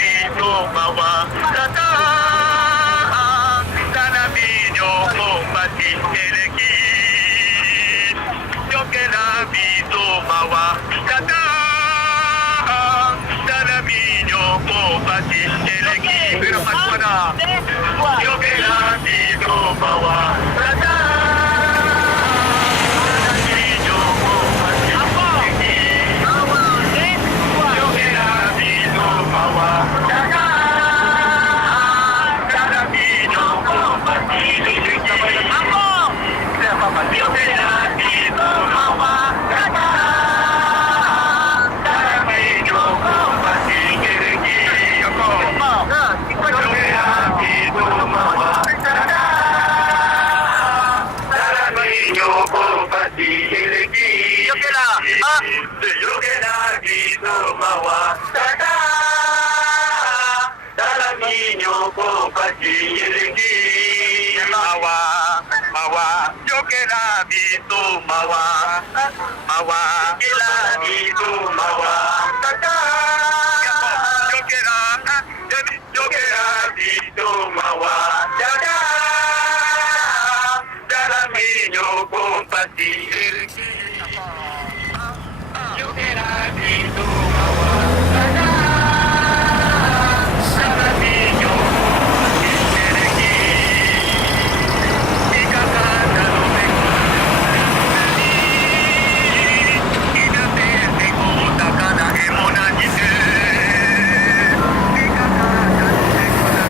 dito mawakataan. Salamin niyo kung patikiligin. Yung kailan dito mawakataan. Salamin niyo kung patikiligin. Pero patwa na. Yung kailan dito mawakataan. Yo quiero